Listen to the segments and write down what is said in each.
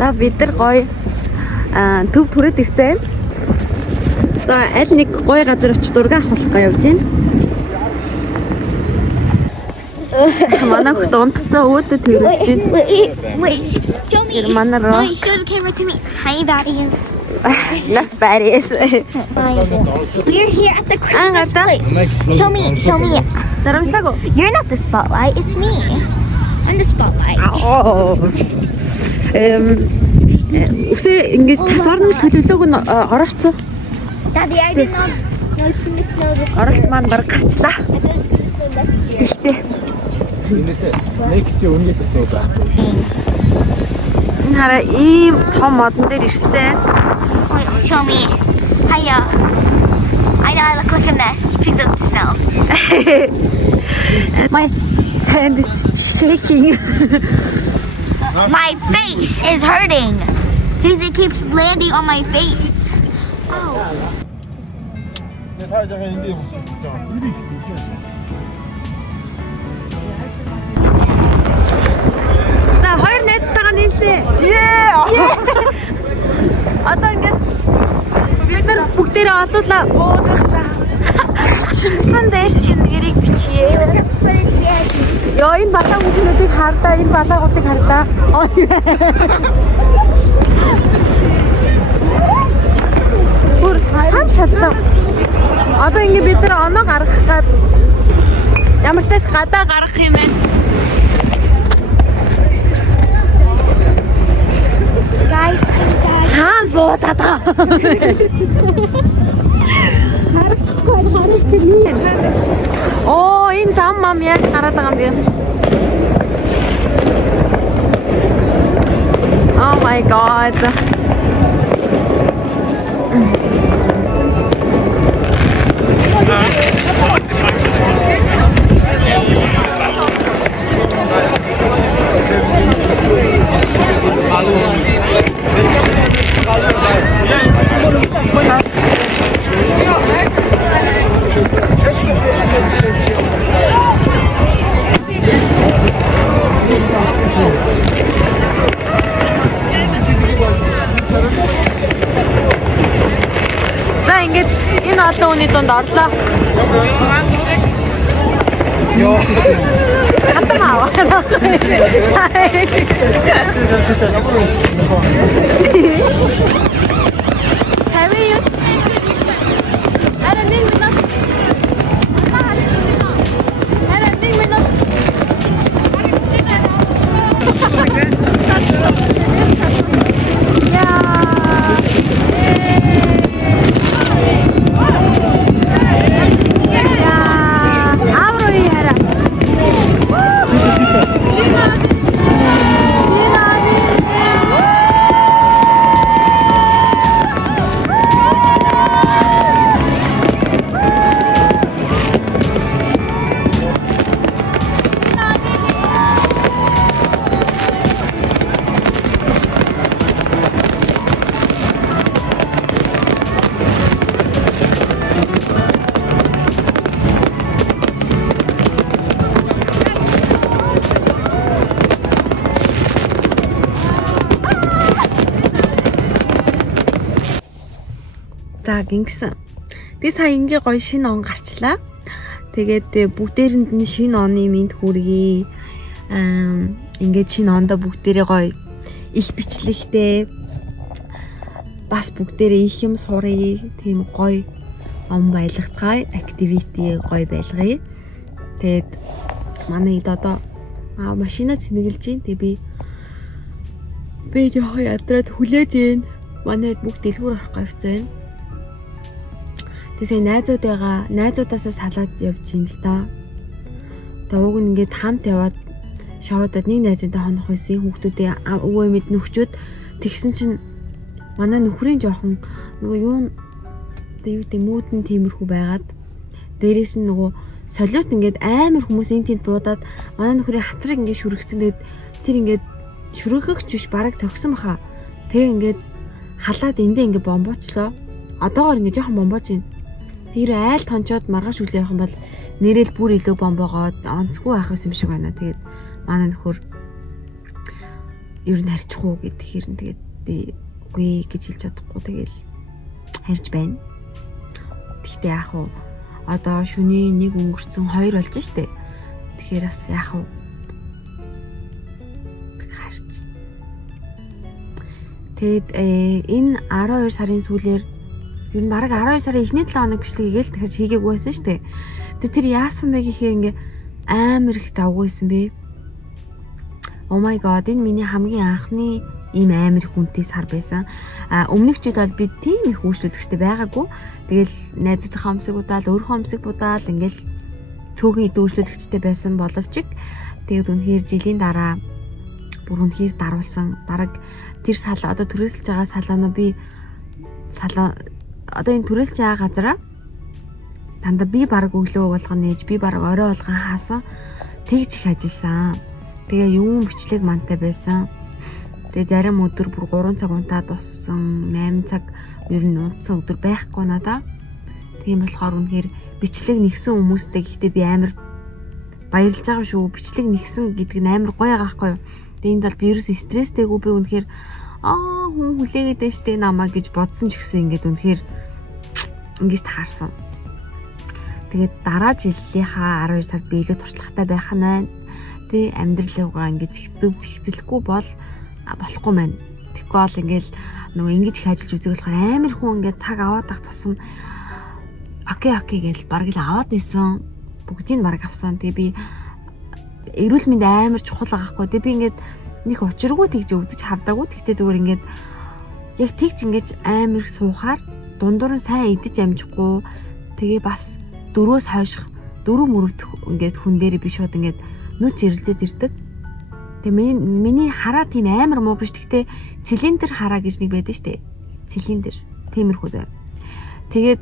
За бид нар гоё төв түрээд ирсэн. За аль нэг гоё газар очиж зураг авах явж байна. Манай хот онцгой өөдөө төрөж байна. Wait, show me. Манай руу. Wait, show the camera to me. Hi, baddies. Нас бариас. We're here at the Christmas place. Show me. Дарамтаагүй. You're not the spotlight. It's me. I'm the spotlight. Үсээ ингэж тас орно гэж төлөвлөөг нь ороорцсон. Daddy, I did not know it's gonna snow this year. Оролт маань баг гарчлаа. I thought it's gonna snow next year. Ихтэй. Next year өнгөс өсөв. Хараа ийм том модон дээр ирсэн. Wait, show me. Hiya. I know I look like a mess because of the snow. My hand is shaking. My face is hurting because it keeps landing on my face. Oh. За хоёр найзтайгаа нийлээ. Одоо ингээд бид нар бүгдээрээ олуулаа өөдрөх цаа. Чинсэн дээр чинь нэрийг бичье. Яа энэ балаагуудыг хардаа, энэ балаагуудыг хардаа. Бүр хам шалтгаан. Одоо ингээд бид нар оноо гаргах гад ямар ч тааш гадаа гаргах юм байна. Guys, I'm dying. Хаан буудаа. Оо, энэ зам мам яаж гараад байгаа юм бэ? Oh my god. За ингээд энэ олон хүний донд орлоо. Йоо. Хатмаа. За гингсэн. Тэгээ сая ингээ гоё шинэ он гарчлаа. Тэгээд бүгдээрэнд нь шинэ оны минь хүргэе. Ингээд шинэ ондоо бүгдээрээ гоё их бичлэгтэй. Бас бүгдээрээ их юм сурыг. Тийм гоё он байлгацгаая. Activity гоё байлгая. Тэгээд манай ид одоо машина цэнэглэж байна. Тэгээ би жоохон ядраад хүлээж байна. Манай бүгд дэлгүүр орох говьцэн. Тэгээ найзуудаасаа салаад явж ийн л да. Тэгээ уг нь ингээд хамт яваад шоудад нэг найзантай хонох байсан. Хүүхдүүдээ өвөө мэд нөхчүүд тэгсэн чинь манай нөхрийн жоохон нөгөө юу гэдэг мүүдэн тиймэрхүү байгаад дээрээс нь нөгөө солиот ингээд амар хүмүүс энэ тэнд буудаад манай нөхрийн хатрыг ингээд шүргцэн. Тэгээд тэр ингээд шүргэх биш бараг тогсон баха. Тэгээ ингээд халаад эндээ ингээд бомбоочлоо. Одоогоор ингээд жоохон бомбооч юм. Тэр айл тончоод маргааш үлээ явах юм бол нэрэл бүр илүү бомбогоод онцгүй байх юм шиг байна. Тэгээд манай нөхөр ер нь харьчих уу гэдэг хэрэн тэгээд би үгүй гэж хэлж чадахгүй тэгээд харьж байна. Гэхдээ яах вэ? Одоо шөнийн 1 өнгөрцөн 2 болж штэ. Тэгэхээр бас яах вэ? Харж. Тэгэд энэ 12 сарын сүүлээр ер нь бараг 12 сарын эхний 7 хоног бичлэг хийгээл дахиж хийгээгүй байсан штэ. Тэгээд тэр яасан бэ гэхээр ингээ амар их завгүйсэн бэ. Oh my god, энэ миний хамгийн анхны ийм амар их үнэтэй сар байсан. Өмнөх жил бол би тийм их үйлчлүүлэгчтэй байгаагүй. Тэгэл найзуудынхаа өмсөг удаал, өөрийнхөө өмсөг будаал ингээл цөөхөн идүүлжлүүлэгчтэй байсан боловч тэгээд үнэхээр жилийн дараа бүр үнэхээр даруулсан. Бараг тэр салаа одоо төрөлж байгаа салаанаа би салаа одоо энэ төрөлж байгаа газараа дандаа би бараг өглөө болгоно нээж, би бараг орой болгон хаасан. Тэгж их ажилласан. Тэгээ юун бичлэг мантай байсан. Тэгээ зарим өдөр бүр 3 цаг унтаад боссон, 8 цаг ер нь унтсан өдөр байхгүй надаа. Тийм болохоор үнэхээр бичлэг нэгсэн хүмүүстэй гэхдээ би амар баярлж байгаа шүү. Бичлэг нэгсэн гэдэг нь амар гоё байгаа байхгүй юу. Тэгээ энд бол би ерөөс стресстэйгүй би үнэхээр хүн хүлээгээд байна штэ намаа гэж бодсон ч гэсэн ингээд үнэхээр ингэж таарсан. Тэгээд дараа жилийнхаа 12 сард би илүү туршлагатай байх нь байна. Тэ амьдралыгаа ингээд зөв зэгцэлэхгүй болохгүй маань. Тэгэхгүй бол ингээл нөгөө ингэж их ажиллаж үзэх болохоор амар хүн ингээд цаг аваад ах тусам окей гэж бараг л аваад исэн. Бүгдийг нь бараг авсан. Тэгээ би эрүүл мэнд амар чухал байгаа хгүй. Тэгээ би ингээд нэг учиргүй тэгж өвдөж хавдаагүй. Тэгтээ зүгээр ингээд яг тэгж ингэж амар суухаар дундуур нь сайн идэж амжихгүй. Тэгээ бас 4-өөс хойших 4 мөрөгдөх ингээд хүн дээр би шууд ингээд нүц ирэлзээд ирдэг. Тэгээ миний хараа тийм амар муу биш. Тэгтээ цилиндр хараа гэж нэг байдаг штэ. Цилиндр. Тиймэрхүү зав. Тэгээд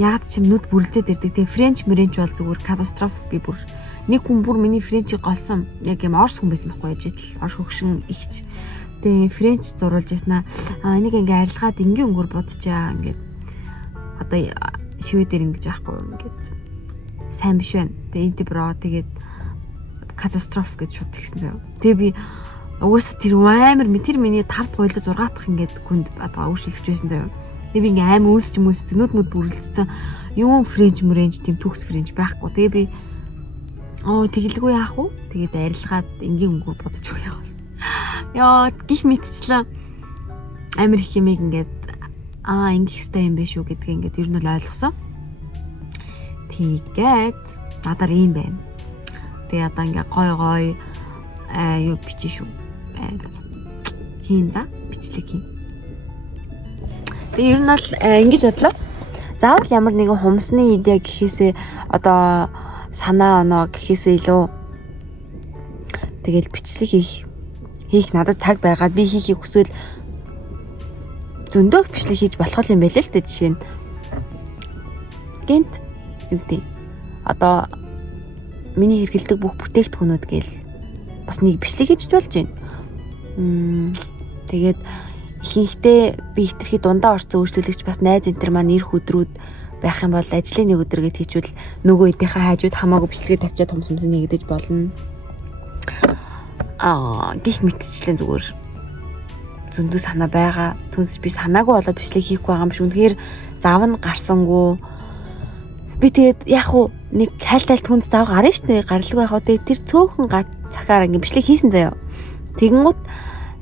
яад чим нүд бүрлзээд ирдэг. Тэгээ френч мөренч бол зүгээр катастроф би бүр. Нэг хүн бүр миний френчийг голсон. Яг юм орс хүн байсан байхгүй ажил. Орс хөгшин ихч. Тэгээ френч зурулж яснаа. Энийг ингээ арилгаад ингийн өнгөөр бодчаа ингээд. Одоо шивэдэр ингэж аахгүй ингээд сайн биш байна. Тэгээ энти бро тэгээд катастроф гэж шууд тэгсэн зав. Тэгээ би угаасаа тэр амар тэр миний 5 дахь хуйлаа 6 дахь ингээд хүнд одоо өвчлөгч байсан зав. Тэгээ би ингээ амар үүсч нүд бүрлэлцсэн. Юун френч мөренч тийм төгс френч байхгүй. Тэгээ би тэгэлгүй яах вэ? Тэгээд арилгаад энгийн өнгөөр бодож байгаа юм. Яа гих мэдчлээ. Амар их юмыг ингээд ингэх хэвээр юм биш үү гэдгийг ингээд ер нь л ойлгосон. Тэгээд надаар ийм байна. Тэгээ одоо ингээ гой юу бичиж шүү. Хийн за бичлэг хийн. Тэгээ ер нь бол ингэж бодлоо. Заавал ямар нэгэн хумсны идея гэхээсээ одоо санаа оноо гэхээсээ илүү тэгэл бичлэг хийх надад цаг байгаад би хийхийг хүсвэл зөндөө бичлэг хийж болох юм байл л дээ. Жишээ нь гэнт юу гэдэг одоо миний хэрэгэлдэг бүх бүтээгдэхүүнүүд гээл бас нэг бичлэг хийж болж байна. Тэгээд ихэнхдээ би хитрхи дундаа орсон үйлчлүүлэгч бас найз энтер маань ирэх өдрүүд байх юм бол ажлын нэг өдрөгээд хийчвэл нөгөө хэдийнхээ хайжууд хамаагүй бичлэгээ тавьчаад томсомсон нэгдэж болно. Гих мэдчихлээ зүгээр зөндөө санаа байгаа. Түнс би санаагүй болоод бичлэг хийхгүй байгаа юм биш. Үнэхээр зав нь гарсангүй. Би тэгээд яг уу нэг хайлтал түнс зав гарна штэ. Гарлгүй яг уу тэгээд тэр цөөхөн цахаар ингэ бичлэг хийсэн заяа. Тэгэнгუთ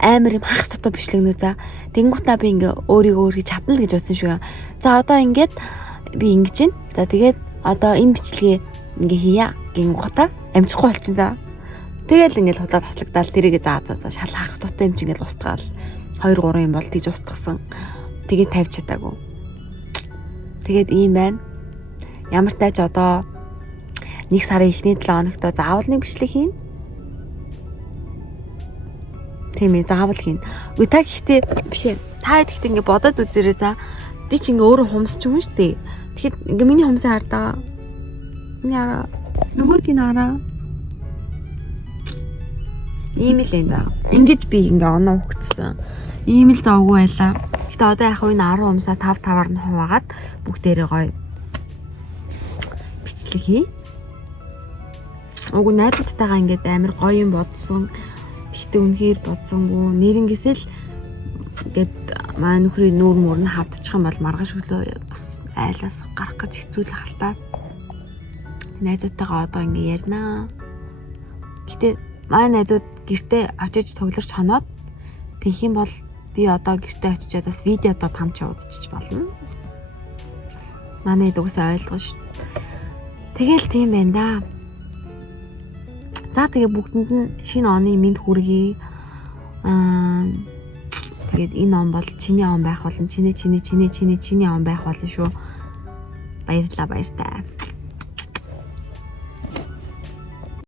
амар юм хагас дотоо бичлэгнүү за. Тэгэнгуутаа би ингээ өөрийгөө хийж чадна л гэж бодсон шүү. За одоо ингээд би ингэж байна. За тэгээд одоо энэ бичлэгээ ингээ хийя гингуутаа амжихгүй болчин за. Тэгэл ингээл худаа таслагдаад тэрийгээ за шал хагас дотоо юм чи ингээл устгаал 2-3 юм бол тийж устгасан. Тэгээд тавьж чадаагүй. Тэгээд ийм байна. Ямар тач одоо 1 сарын эхний 7 хоногт заавал нэг бичлэг хийн. Тийм ээ заавал хийн. Үгүй та гэхдээ биш ээ. Та гэхдээ ингээ бодоод үзээрэй за. Би ч ингээ өөрөө хумсч юм шүү дээ. Тэгэхэд ингээ миний хумсаа хардаа. Миний араа. Нөгөөдгийг араа. Ийм л энэ. Ингэж би ингээ оноо хөгцсөн. Ийм л завгүй байлаа. Гэтэ Гэтэ одоо яг энэ 10 умсаа 5-5-аар нь хуваагаад бүгдээрээ гоё бичлэг хий. Уг найзуудтайгаа ингээд амар гоё юм бодсон. Тэгтээ үнэхээр бодсонгүй. Нэрнгээсээ л ингээд маа нөхрийн нүүр мөр нь хавдчих юм бол маргааш өглөө айлаас гарах гэж хэцүү л хальтаа. Найзуудтайгаа одоо ингээ ярина. Гэтэ маа найзууд гэртээ очиж цугларч хоноод тэгэх юм бол би одоо гэртээ очиж бас видеодоо тамч удчих болно. Манай дүүсээ ойлгоо шүү. Тэгэл тийм байна да. За тэгээ бүгдэнд нь шинэ оны мэнд хүргэе. Тэгээд энэ он бол чиний он байх болно. Чиний он байх болно шүү. Баярлалаа баяртай.